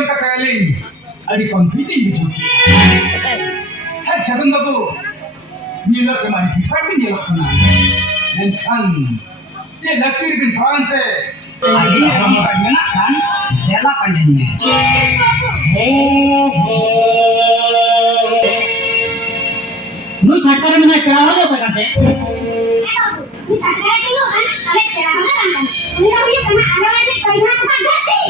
Ayam kakaling, ada competing di sini. Hai Sagun Babu, nilai kemana? Tapi nilai kemana? Dan kan, saya lakir di Fransa. Lagi orang nak kan, saya panjangnya. Nu छटकर में क्या हो जाता करते ini sakit dulu kan, kalian sekarang kan kan, ini kamu yang kena ada lagi kalian apa ganti?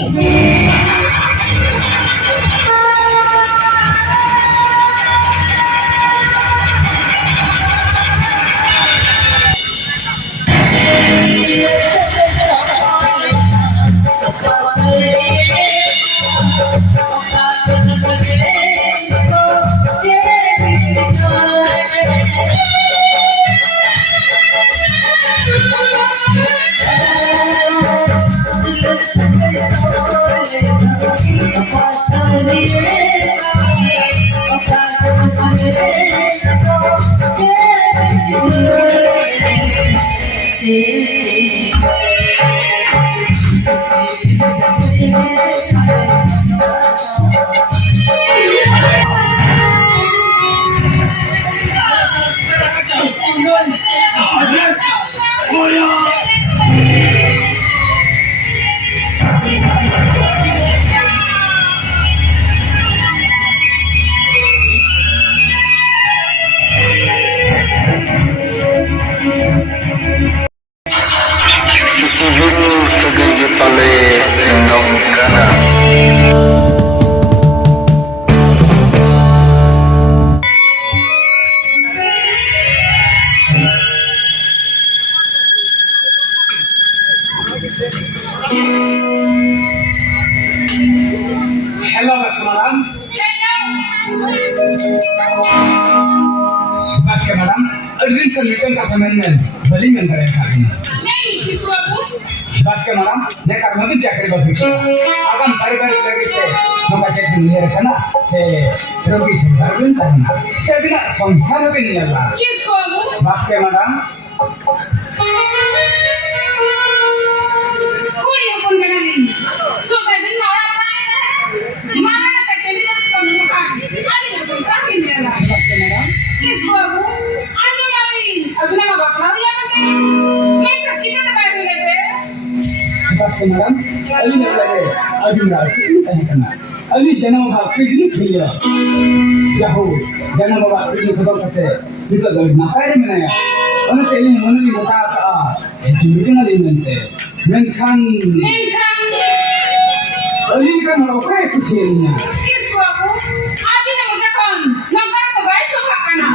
Hello, Mas Madam. Mas Madam, urgent condition का amendment भली में करें खाली. नहीं किस बाबू? Mas Madam, ने कर्म तो चक्कर बदल गया. अगर बारी-बारी लगे थे, नौका चेक नहीं रखना, से रोगी से बारबेन करना. से बिना संसार में नहीं लगा. किस बाबू? Mas Madam, कोई अपन का नहीं. सोता दिन मारा मारा ना कटेली ना कमी मुका. आगे ना संसार के लिए ला. Mas Madam, किस बाबू? आगे मारी अभी ना बाप ना या बंदे. मैं कच्ची का दबाई दे लेते. Mas Madam, अभी नहीं लगे, अभी ना नहीं करना. अभी जन्म भाग पीढ़ी खेलिया. याहो, जन्म भाग पीढ़ी खत्म करते, itu dari nakar mana ya? Orang kaya mana di muka apa? Itu mana di nanti? Menkan, ini kan orang kaya kucingnya. किस बाबू? आगे ना मुझे कौन? नंबर तो भाई सुबह करना.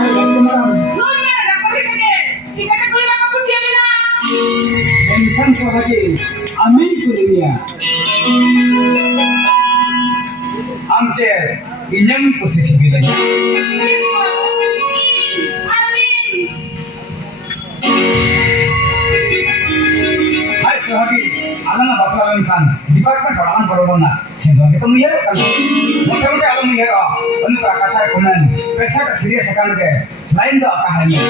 नूर में लगा कोई के सिक्का के कोई बात कुछ ये ना. Menkan sebagai amin kuliah. आमचे इन्यम posisi bedanya. किस बाबू? आमीन. Hai sebagai alam apa kan? Department orang corona. Kita melihat kan. Macam-macam alam melihat. Untuk kata komen. Pesa ke serius akan ke. Selain itu apa halnya?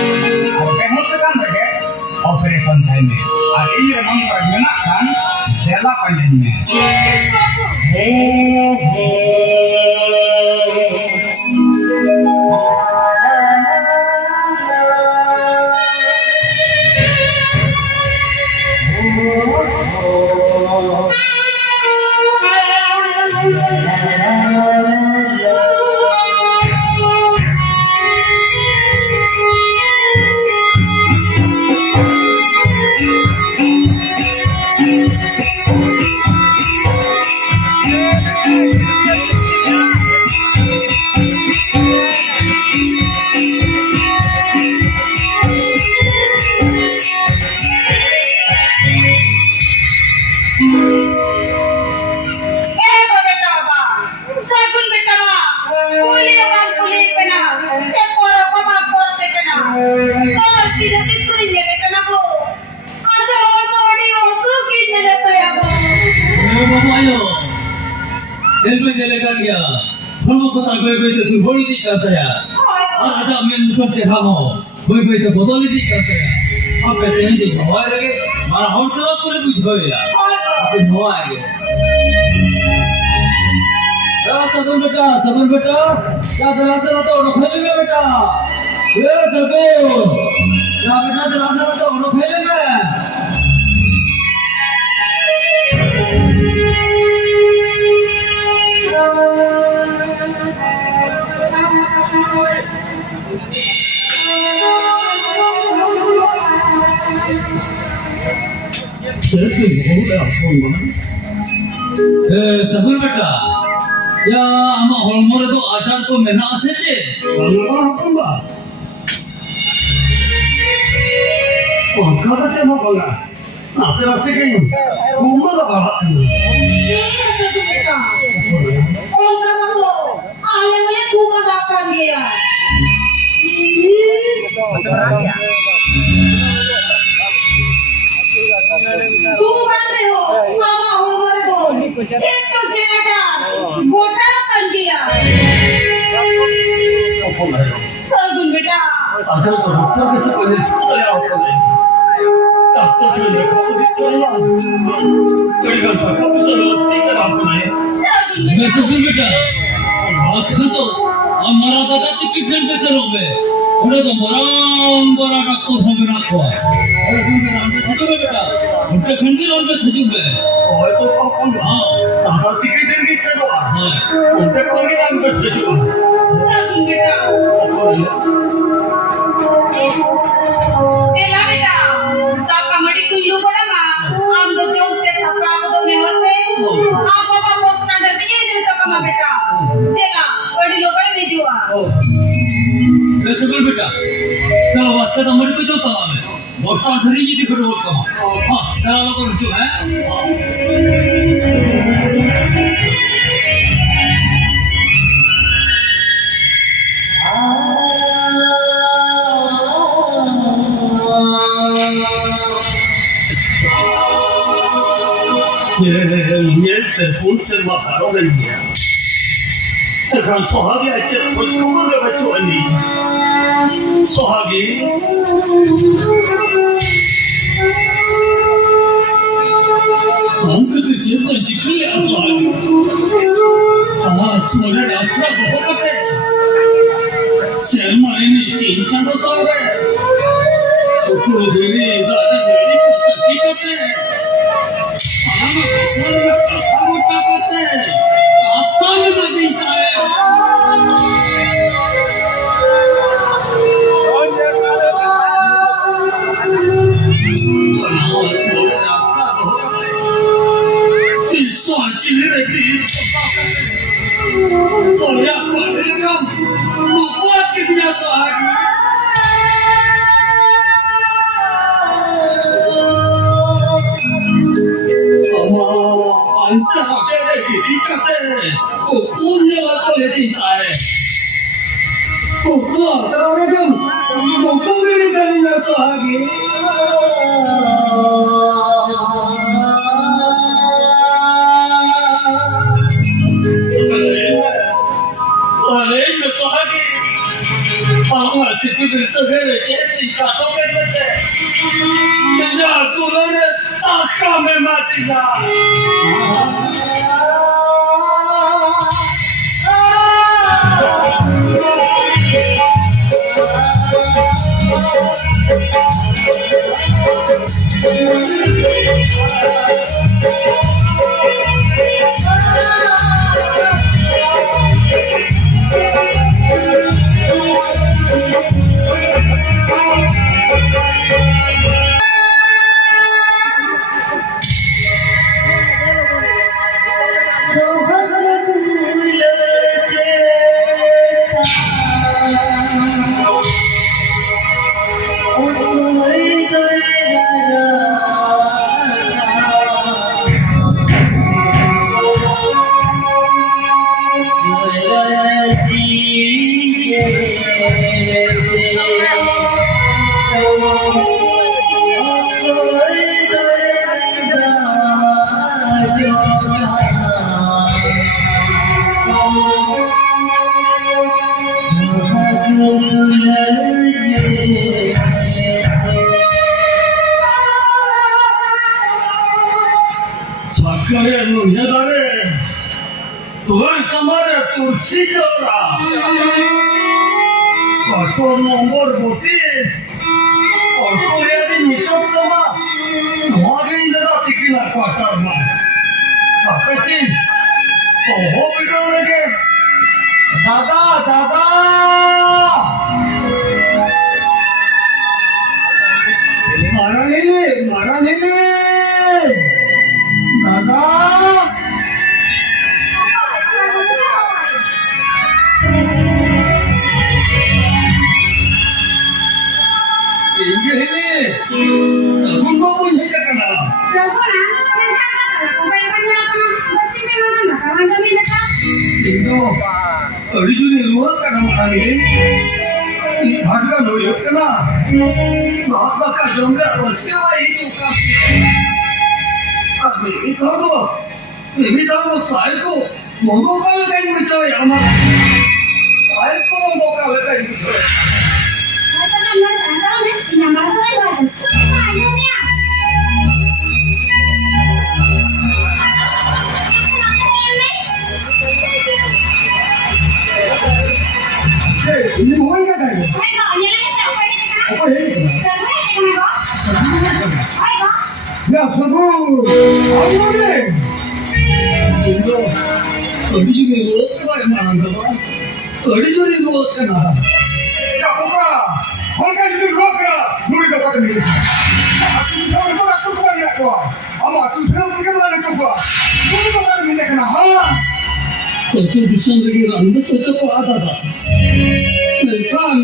Ada hal sekarang ke operation time. Ada ini memang perjalanan kan. Jela panjangnya. किस बाबू? आजा मैं मुझे देखा हूँ कोई तो बदली दी करते हैं अब कहते हैं कि हवाई लगे मारा हम तो पूरे कुछ हो गया अभी हवा आएगा सगुन बेटा क्या दरवाजा तो उठो खेलेंगे बेटा ये सगुन क्या बेटा दरवाजा तो उठो खेलेंगे सगुन बेटा या आमा हॉलमोरे तो आचार तो मेना आसे चे Kalau apa mbak? Oh, kata cuma bola. Nasi kain. Rumah tak bawa. उनका तो आले वाले कुका दाका लिया तुम बन रहे हो मामा हमारे दो एक तो जेठार गोटा बन गया सगुन बेटा Asal tu doktor bisa kau cerita yang apa ni? Tak tahu tu dia kau bismillah. Kau kan pakai pasal letih kan apa ni? सगुन मैं बेटा सगुन बेटा आखिर तो हमारा दादा टिकट घंटे से रोक में उन्हें तो मराम बड़ा डॉक्टर भूमि रखो है और उनके नाम पे सजू में बेटा उनके घंटे नाम पे सजू में Oh, itu apa mbak? हाँ Tata tiket yang di sana. हाँ Untuk kau ni yang bersaju. सगुन बेटा Apa ni? तेला बेटा दाका मडी कुल्लू बड़ा मां आम तो जोते सपरा तो में होते आप बाबा पोस्टा दे ये दिल तो कमा बेटा तेला बड़ी लोग ने जुआ Oh, मैं सगुन बेटा चलो वास्ते तो मर को जो तवा में मोस्टा धरी जी दिख रहा होता हाँ चलो लोग रुचो है Niel terpun semua kalau dia. Tekan sohagi aja terus kau dia baca ni. Sohagi. हम तो जीवन जिकले आसवाल हाँ सोने डाक्टर बहुत है शर्माने में सिंचा तो सारे तो धीरे दादा मेरी को सच्ची करते हैं हम अपने में कथा गोटा करते हैं आपका भी मदद है सोने डाक्टर बहुत है इस सोचने में भी तो या पढ़ेगा वो बात कितना सहागी अंतर तेरे की दिक्कत है वो पुण्य वाला ले देता है वो तेरा वो पूरी करनी ना सहागी Sipil segera jadi kata kata, jadi aku mana tak mati dah. Tuhan samara tursi jora. Auto nomor 32. Auto ya di nisab sama. Wagin jada tikila quarter ma. Apa sih? Oh, betul lagi. Dada, dada. Marah ini. Dada. ini sabun babu ini kena. Itu original luar karena mana ini? Harga loyo kena. Bahasa kajongga bosnya itu kan. Ini tahu saya tu monggo kau kain macam yang mana? Saya tu monggo kau kain macam. ini mau enggak kan? Apa ini? Ya sabun. Apa ni? Itu original luar kena mana tu? Original luar kena. Ya buka. Bukan itu lokal. Muli dapat ni. Aku tahu kau nak buka ni aku. Ama aku senang pergi mana kau buka. Muli dapat ni kena. Ha? Itu bisa lagi anda socha ko ada dah. Kan.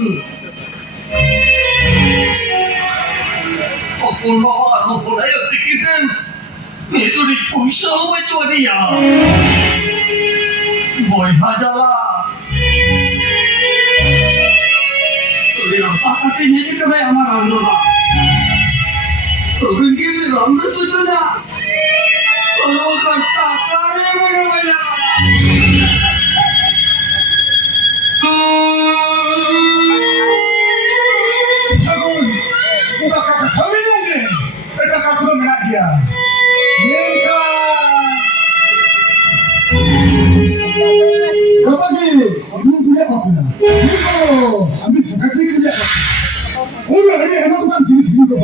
Apun bawa apun ayo tikitan. Itu di pusat macam dia. Boy hajala. Rasa hati ni kena yang mana anda? Orang kini ramai sudah. Kalau kata kari mana mana. Sabun. Buka kakak kami ni. Kita kakak tu menak dia. Mereka. Kau ni, ni dia apa pula? Oh, ambil cakap ni dia. Oh, ni emang bukan jenis ni tu.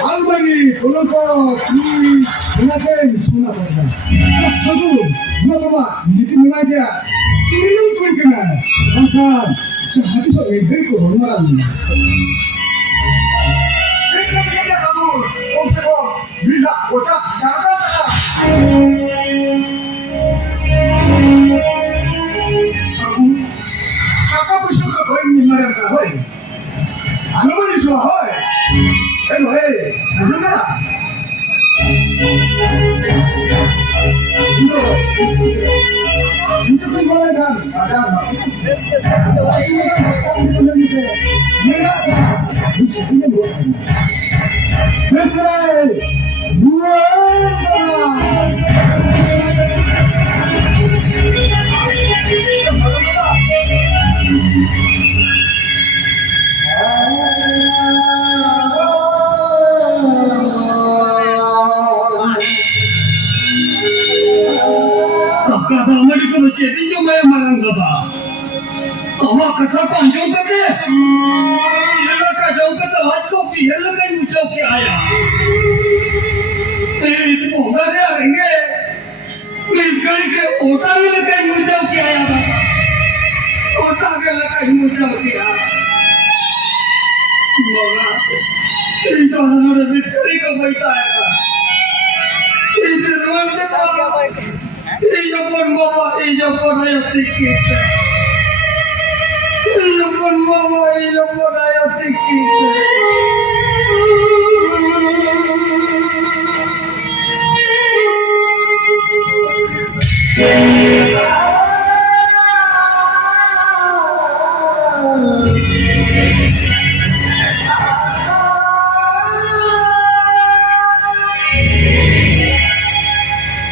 Albani, kalau kau ni mengajar sunnah apa? Sabun, dua bapa, ni mana dia? Ini tu kena. Makan, sehari sehari beriko orang. Ini sabun, sabun, bila otak jangan tak. Sabun, kakak bersuka kau ini mana kau hoi? Anu ni suah hoi. Hello, hey, ada tak? Itu pun boleh kan? Ada. Kata amari ko jadi jo मैं मारंगा बा अवा कथा पांजो कते ये लगा जो कता हाथ को भी ये लगा मुझे के आया ए पोंगा दे आएंगे मिल के ओटा भी लगा मुझे के आया बा ओटा के लगा मुझे के आया मगा ये तो हमारे बिटकरी का बैठा है ये दिनवन से Ijapon mama, ijapon ayat tikit. Ijapon mama, ijapon ayat tikit.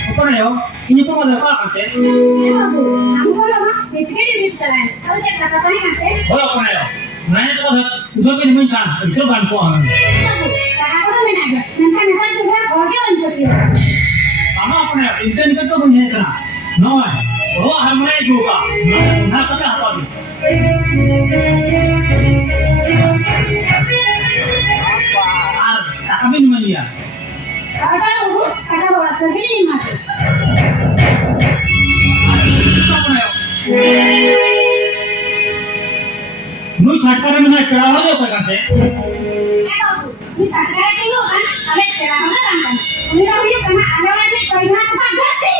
Apa ni yo? Ini pun ada apa kan? Kamu kalau mah, dipikir dia jalan. Kalau cek kata-katanya kan, Oh, apa ni yo? Nanya tu udah ni macam itu kan kau. kakak tu mana ada? Nanti nanti juga orang yang untuk dia. Ama apa ni? Internet tu pun ni kena. নহয় हो harmonium घेऊ का ना कथा हातावी टाका मी म्हणली काय बघू काका बाबा सगळी मागे नु छाटकारे म्हणा कळा होतो का ते काय बाबू मी छाटकाराची लोकं आले खेळा मला सांगतात तुम्ही राहू पण आल्यामध्ये पहिला पाच जाते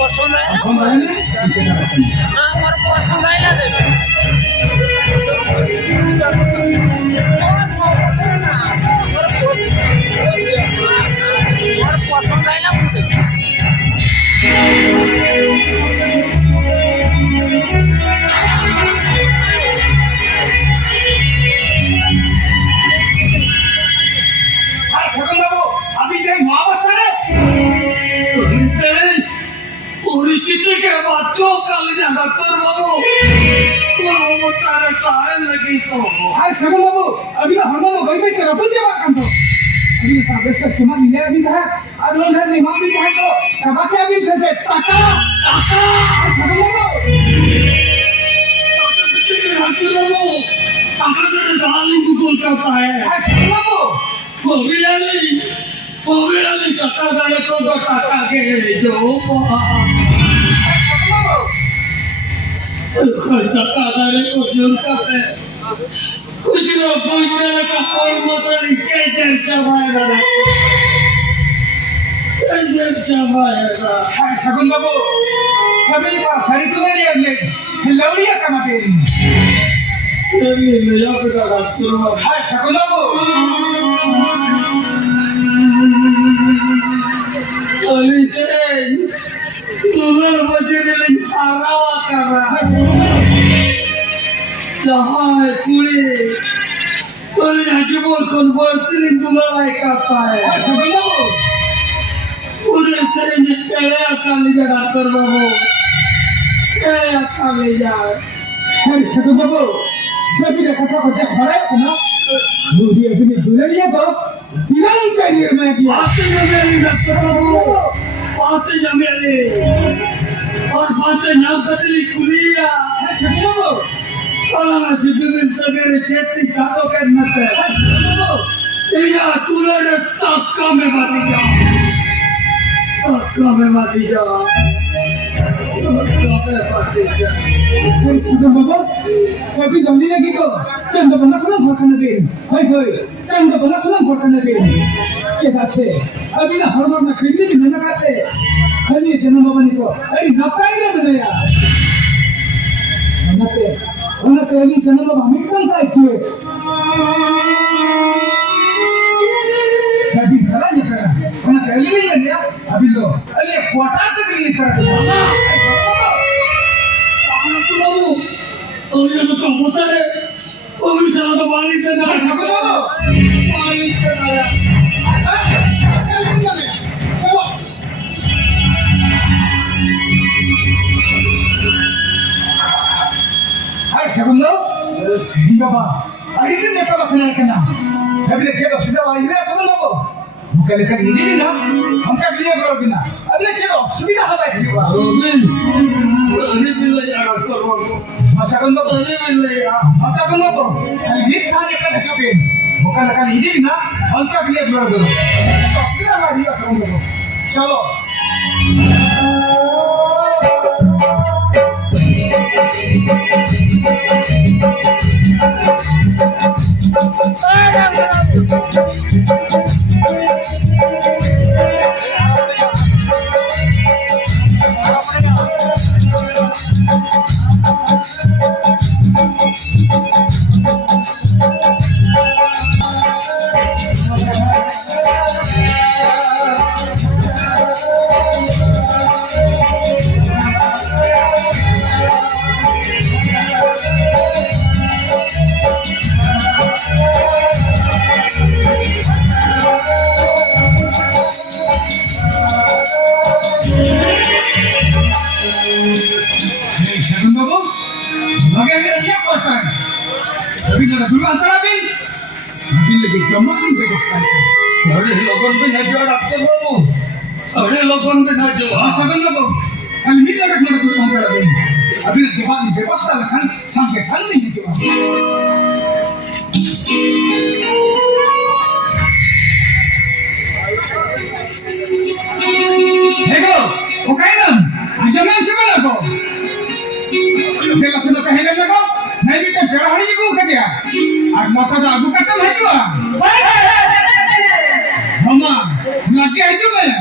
পছন্দ হয় না ফোন ধরে নে সেটা কথা না আমার পছন্দ হয় না রে ওর পছন্দ হয় না আর সেখান বাবু আপনি যে মা অবস্থা রে পরিস্থিতিকে বাঁচো কালিয়া ডাক্তার বাবু তারা টাইম লাগি তো আর সেখান বাবু अभी ना हरमन गई गई के रखो जे बात कंठो अभी कागज का चुमा मिले अभी है और लोग है निमाम भी है तो कबा के अभी से टाका टाका सेखान बाबू ডাক্তার বাবু আমাদের গালি কলকাতা আর সেখান বাবু কবির আলী টাকা গাড়ি কত টাকা কে जो টাকা গাড়ি को जोर करते कुछ लोग पैसे का कोई मतलब के चर्चा मारेगा कैसे चमाएगा আর সেখান বাবু कभी का सारी तो नहीं अगले लवड़िया कमा पे चलिए ले जाओ बेटा डॉक्टर बाबू আর সেখান বাবু अली तेन तुलर बजे ने आरावा कर रहा जहाँ है पूरे पूरे अजीबों कन्वर्टरी तुलर आए करता আর है সেখান বাবু पूरे तेरे ने पहले अकाली जा डॉक्टर बाबू पहले अकाली जा আর সেখান বাবু कभी देखा था बच्चा खड़ा है ना दूरी अभी दुल्हनिया तो दिवाली चाहिए मैं किया बातें जमेली डॉक्टर बाबू बातें जमेली और बातें नाम कतली कुलिया আর সেখান বাবু और सिबिन सगरे चेती काटो करना है আর সেখান বাবু या तुलर तक्का में मारी जा तक्का में मारी जा तक्का में मारी जा আর সেখান বাবু कभी जल्दी लगी तो चंद बना सुना घर करने पे हाय हाय चंद बना सुना घर करने पे क्या আছে अभी ना हर बार ना खरीदने भी ना करते खाली जन्म बाबा ने तो अरे नपाई ना बजाया उन्हें अभी जन्म बाबा हमें कौन का है कभी सारा नहीं करा उन्हें पहले भी नहीं लिया अभी लो अरे क्वार्टर तक नहीं करा बाबू और ये तो होता है वो भी चला तो पानी से ना सेखान बाबू पानी से ना Hai segundo. Bapak. Hari ini dia kalau kenal kenal. Tapi dia cakap sudah lagi dia segundo ko. Bukan lekat ini na. हमका dia kalau kena. Abi dia cakap sudah apa itu. Robin अरे मिल जा doctor बाबू Masa kan bapak. अरे मिल जा Masa kan bapak. Hari ini kan dia kena cakap. Bukan lekat ini na. हमका dia kalau kena. Sudah lagi dia segundo ko. Chalo. Segundo ko. Maganda siya po sir. Sabi na dulu antara bin. Nabi lagi jamak ni bebaskan. अरे लोगों पे न जो doctor बाबू अरे लोगों पे न जो Segundo ko. Kali hindi na kasi dulu antara bin. Sabi na jamak ni bebaskan kan sampai sali gitu. Hego, ukainan. Ajaran siapa nak ko? Bela sudah kehendak nak ko? Naik kita berah hari juga kerja. Aku mau kerja aku kata lah juga. Mama, lagi aja mana?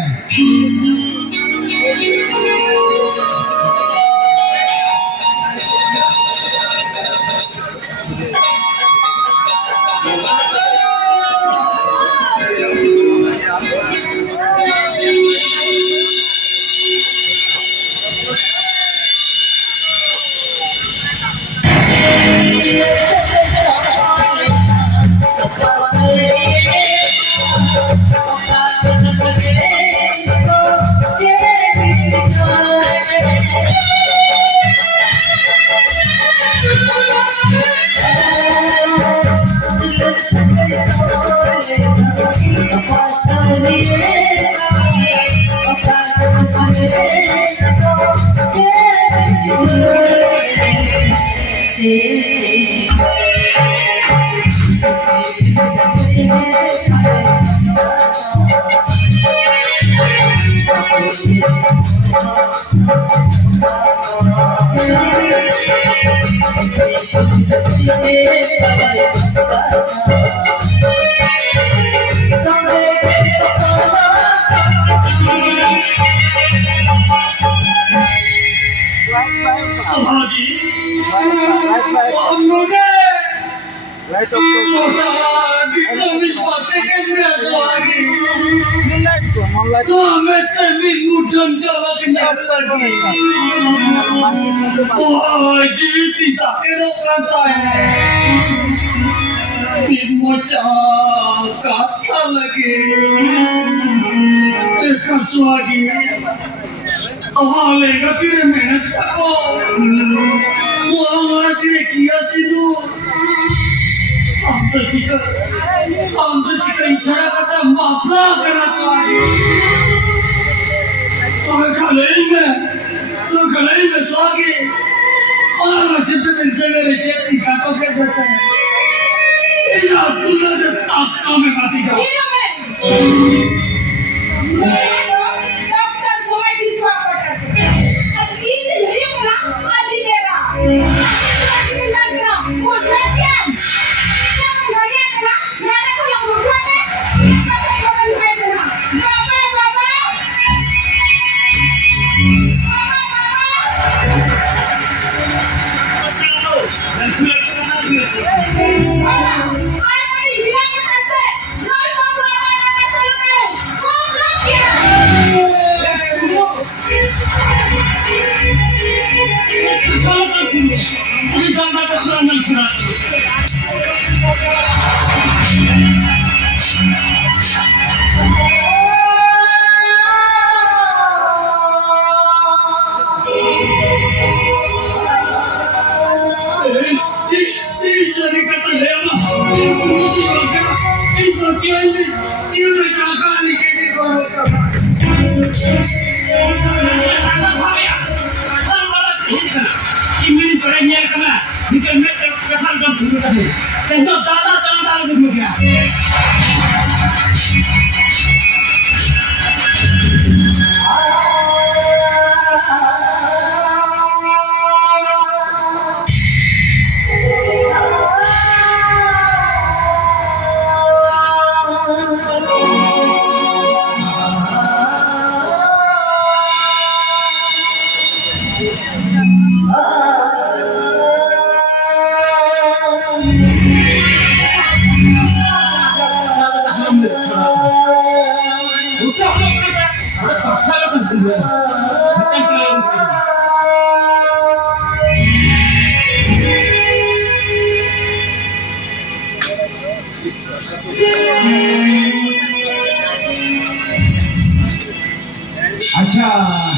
अच्छा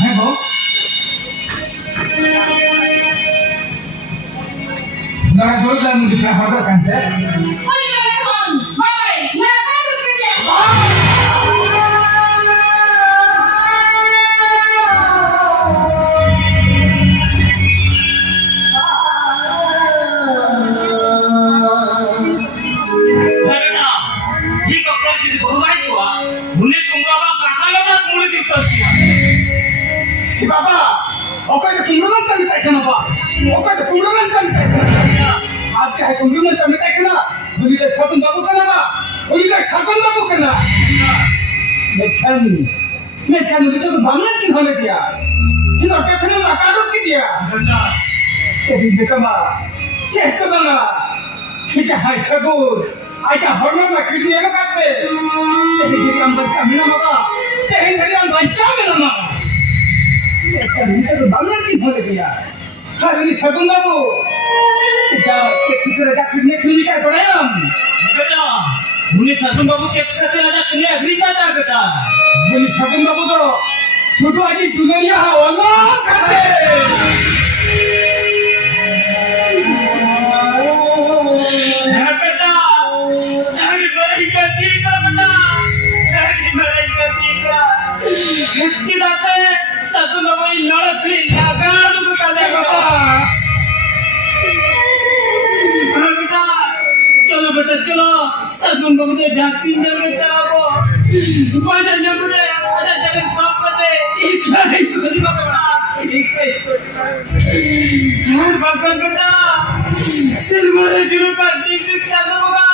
है भाऊ जरा जोरदार मुझे क्या होगा कंटे बाबा okay कुंडलन कमी टाकना बा ओके कुंडलन कमी टाकना आप क्या है कुंडलन कमी टाकना मुझे तो छातून दाबू करना बा मुझे तो छातून दाबू करना लेकिन मैं क्या नदी से तो भावना की होने किया इन और क्या थे ना कारों की दिया बेटा तेरी बेटा चेक बना क्या हाय सगुर आया हरना ना किडनी का काटे तेरी बेटा बच्चा मिला मगा तेरी तेरी बच्चा मिला ना मैं क्या नदी से तो भावना की होने किया हर ini सगुन बाबू क्या किसी का किडनी क्लिनिक का कराया बेटा मुनि सगुन बाबू चेक करते आजा क्लियर एग्री करता बेटा मुनि सगुन बाबू तो শুধু আজ দুনিয়া হলো কাছে है बेटा तेरी बड़ी गलती का बेटा तेरी बड़ी गलती का चिड़ा से सगुन बाबू लड़की लगा दूं का दे बाबा बेटा चलो बेटा चलो सगुन बाबू दे जाती जगह चलाओ बाजा जब रे अरे जगह सब करते इतना नहीं करी बाबा ठीक है यार बाबा बेटा सिलवरे जुरू का टिक चालू होगा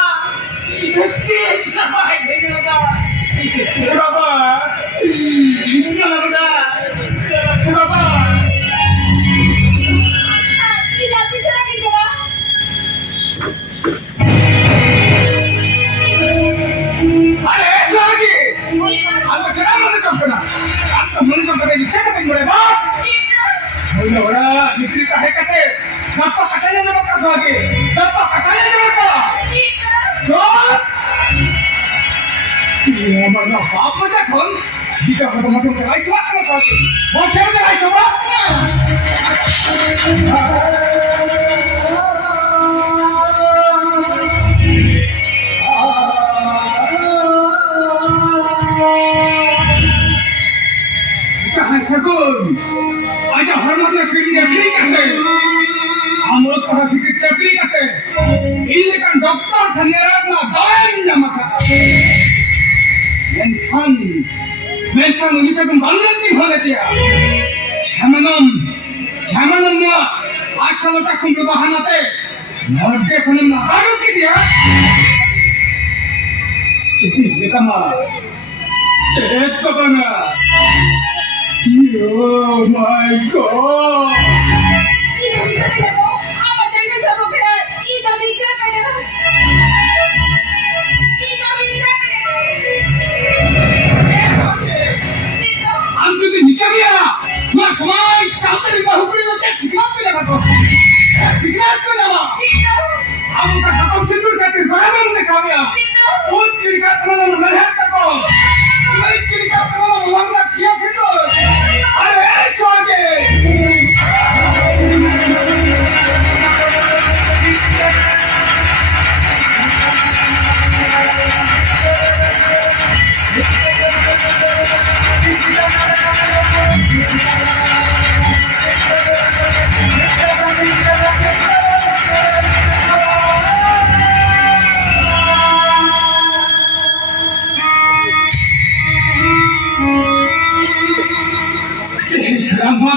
तेज ना भाग देगा बाबा चलो बेटा चलो बाबा ये जाती चला के चला अरे जागी बोली बात अब चला मन कंपना अब तो मन कंपना की क्या करेंगे बड़े बाप बोले बड़ा बिक्री का है कटे गप्पा कटाने में मत भागे गप्पा कटाने में मत तो ये मरना बाप मजा कौन जीता को तो मतलब कराई तो बात करते वो क्या कराई तो चाहे सगुन आजा हरमत पीढ़ी एग्री करते हम लोग पढ़ा चिकित्सा एग्री करते इसे kan dokter ternyata na doain jama kata mentan bisa kembali di mana dia Syamanam na asal tak kumpul bahan ate norde konem na baru ki dia ini kamar cek kabana Oh my God! ये नबी का देखो आप attend सब लोग ये नबी का देखो ये नबी का देखो हम तो निकल गया मैं समाज सामने बाहुबली में क्या सिग्नल पे लगा तो सिग्नल को लगा हम उनका खत्म सिंदूर करके बराबर में खा गया वो किरका तुम्हारा नंबर है तको वो किरका तुम्हारा नंबर किया सिंदूर अरे ऐसे आगे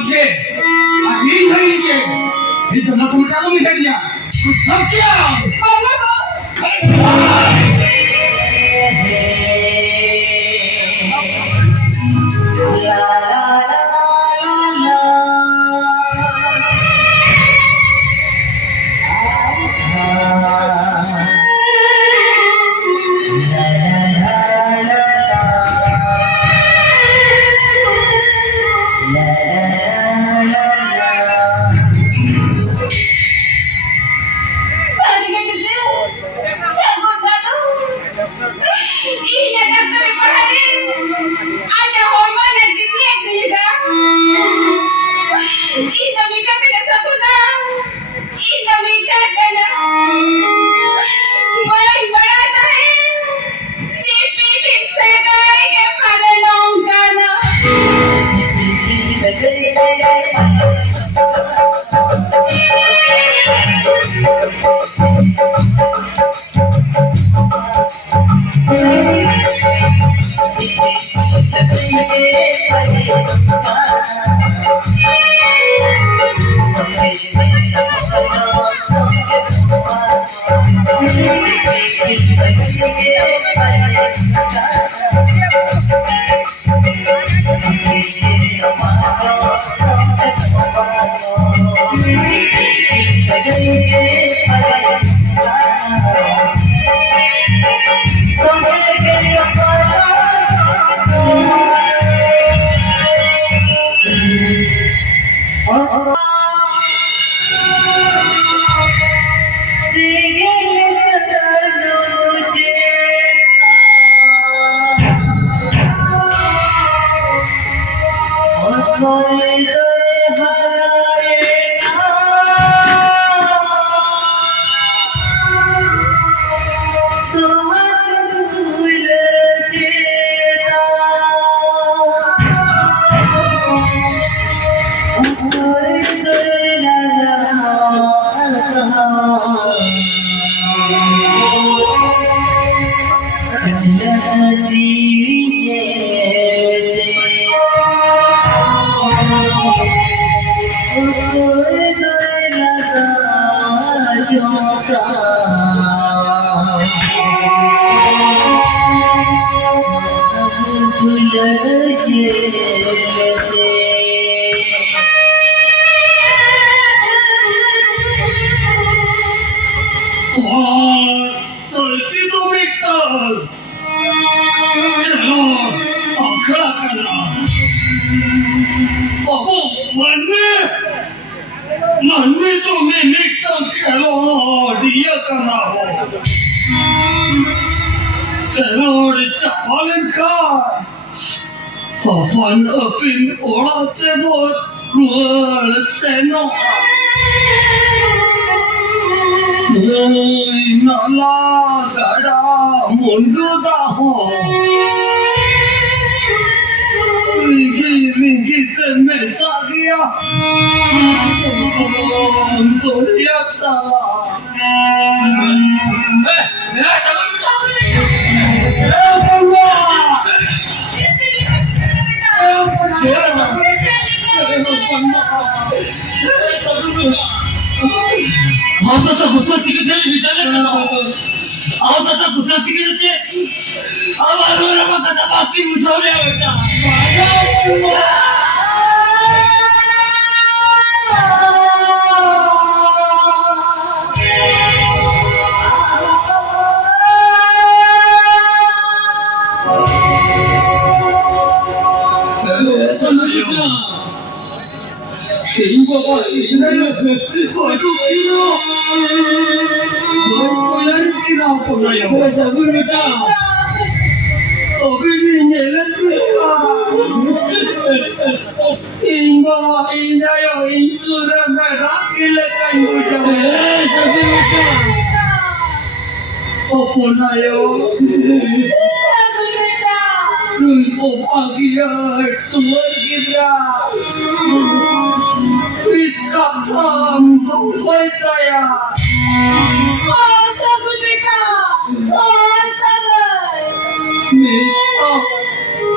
के अभी सही के ये तो ना तुम कालो नहीं दिया कुछ सब किया अल्लाह को सारी के तुझे शगुन दादू ये डॉक्टर पढ़ा दे आज हॉर्मोन है कितने मिलेगा ये नबी का तेरे सगुना ये नबी का कहना बड़ा है सीपी पिक्चर गाएंगे पालनों का ना चलती तो भेटतात चलो आखडा करना बाबू मनने तो मैं निकल खेलो दिया करना हो तेरोड चावल का अपन अपिन ओळाते बोत रुळ सेनो नाला गड़ा मुंडू दाहो रिंगी ते में सागिया तोड़िया साला आवताचा गुस्सा तिकडे विचारलं आवताचा गुस्सा तिकडे आवाजवर मग बाकी उठवल्या बेटा बाबा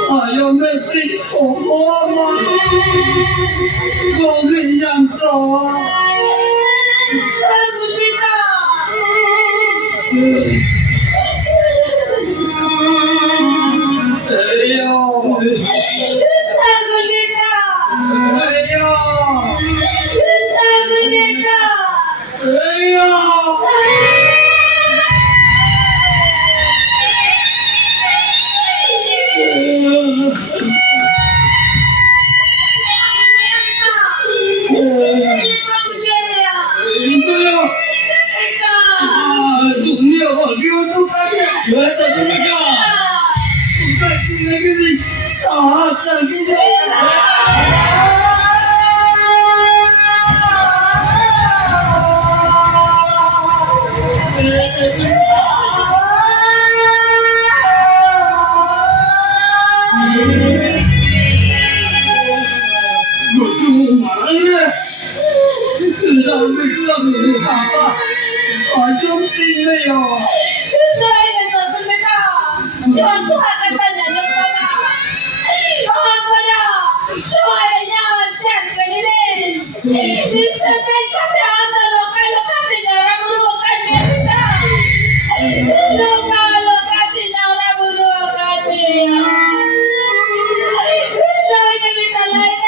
Ayo metik semua Gongin yang toh Sagun beta. Ayo Sagun beta. Ayo Sagun beta. Ayo Itu ya dunia bagi untuk kaya Biasa dunia Bukan lagi ni Sahat lagi ni Ajum tinggal ya. Dahil sagun beta. Jangan tu akan tanya jawab. Apa dah? Tuanya cek kini. Disebut kata ada lokal sejarah burukan beta. Lokal sejarah burukan dia. Lain beta lain.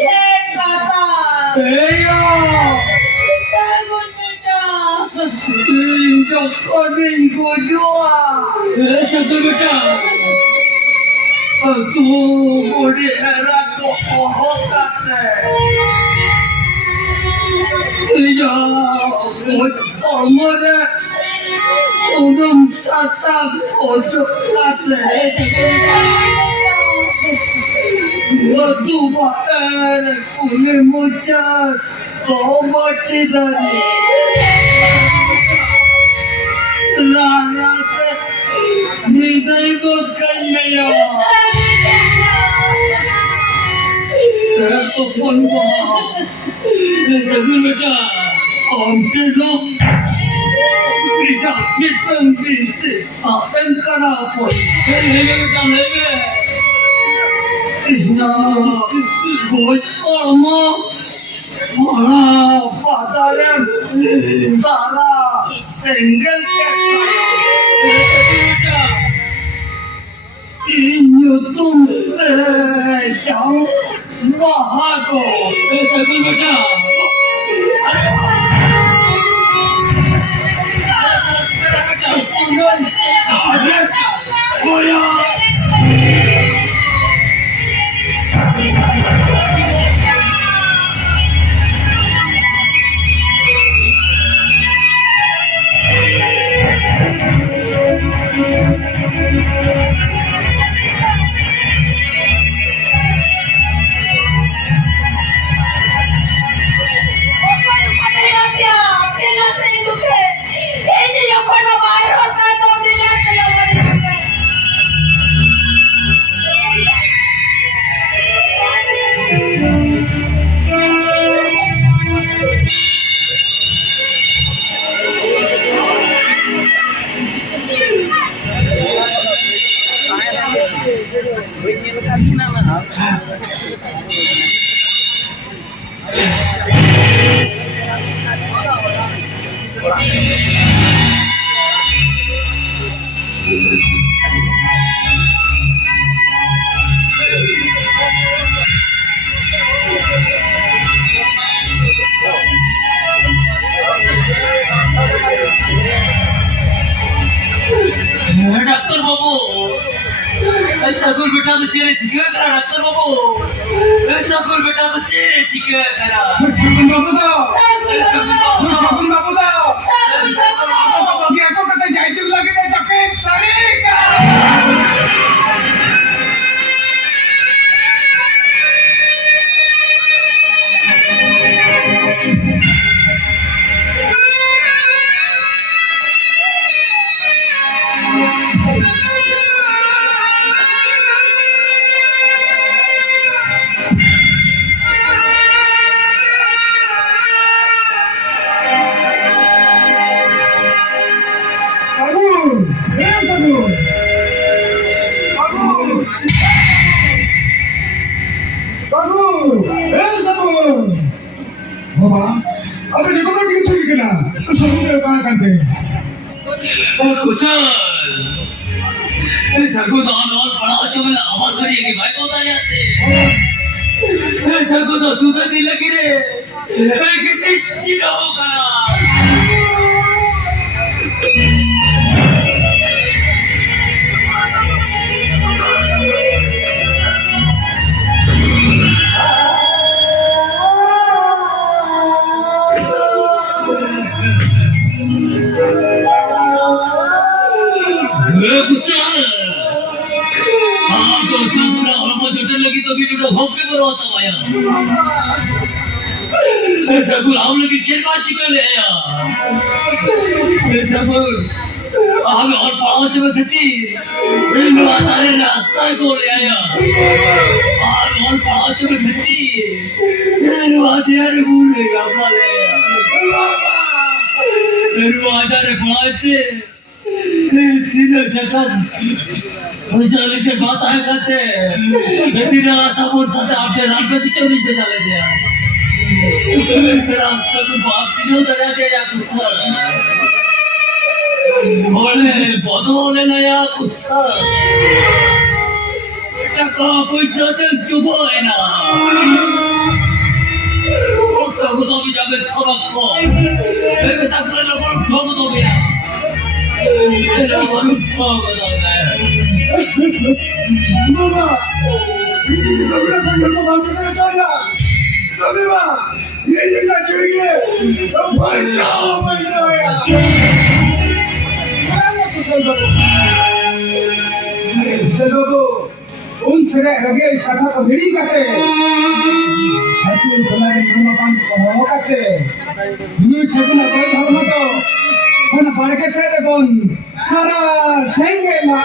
Cek kata. Ayo. Sagun beta. Injak koning kujua. Satu beta. Tu budi era ko ohokate. Ya, omore. Unum satsang ojokate. Waktu bakar kulit mucat. Tomati dari Rana ke Nidai bukan maya Tertopon ba Sabi beta Amke log Kita hitam binti Akan karapon Lebe beta lebe Ina Goj ormo Mara padaran साला single तुम जाओ वहां को सगुल बेटा doctor बाबू सगुल बेटा तो चेहरे चिके करा डॉक्टर बाबू सगुल बेटा तो चेहरे चिके करा सगुन बाबू दाओ बाकी ako kata jahitu lagi na sakit sarika बाबा अबे देखो ना किस तरीके ना सब लोग कहां करते कुशल सगुल दान और पड़ा जो मैं आवाज करेगी भाई पता नहीं आते सगुल तो सुधर नहीं लगी रे किसी चिड़ा हो करा आपको पूरा हलमा चोटन लगी तो भी टूटा भोग के करवाता भाया सगुल हम लोग चेर बात चिकन ले आया सगुल हम और पाँच में खती इन सारे रास्ता को ले आया और पाँच में खती इन वादियार पूरे गापा ले इन वादियार पहुँचते तीनों जगह मुझे के बात है करते तेरा सबूत साथ आपके नाम पे चोरी पे चले गया तेरा सब बाप क्यों दया दे या कुछ बोले बोले ना या कुछ बेटा का कोई ज्यादा चुप है ना और सब तो भी जाके सबक को बेटा तक ना को ठोक दो भैया तेरा बलून ठोक दो बाबा ini juga bilang panggil pembantu dari sana tapi pak ini juga curiga baca mereka ya mana kusal babu kusal babu उन सरे रगे शाखा को भिड़ी करते हती बनाने कोनो काम को हो करते न्यू सगुन कोई धर्म तो उन पढ़ के से देखो सारा सही है ना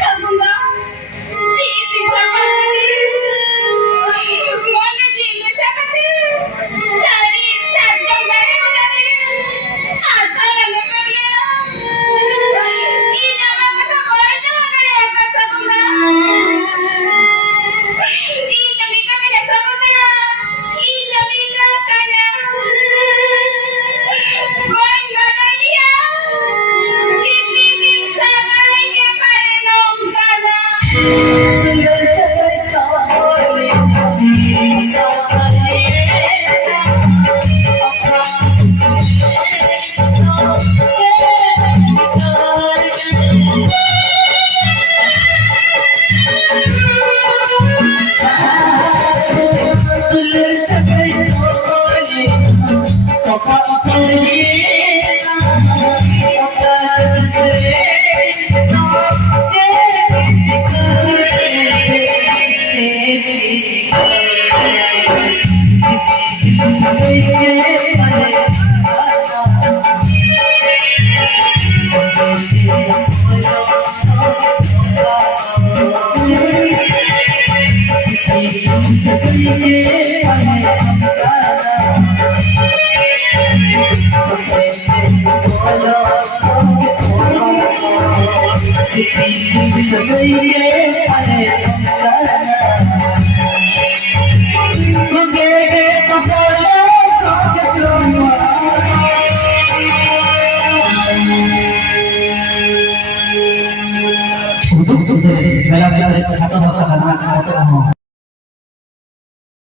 सगुना ती पिसा मन जीव सकते सारी साजम मेरे मुनारे आता रंग पड़िया ई जमाना तो कोई जमाना का सगुना ई जमी का मेरे सगुना ई जमी का कना कोई लड़ाइया जीती दिल सगाई के पर नौकाना Untuk gala-gala kata-kata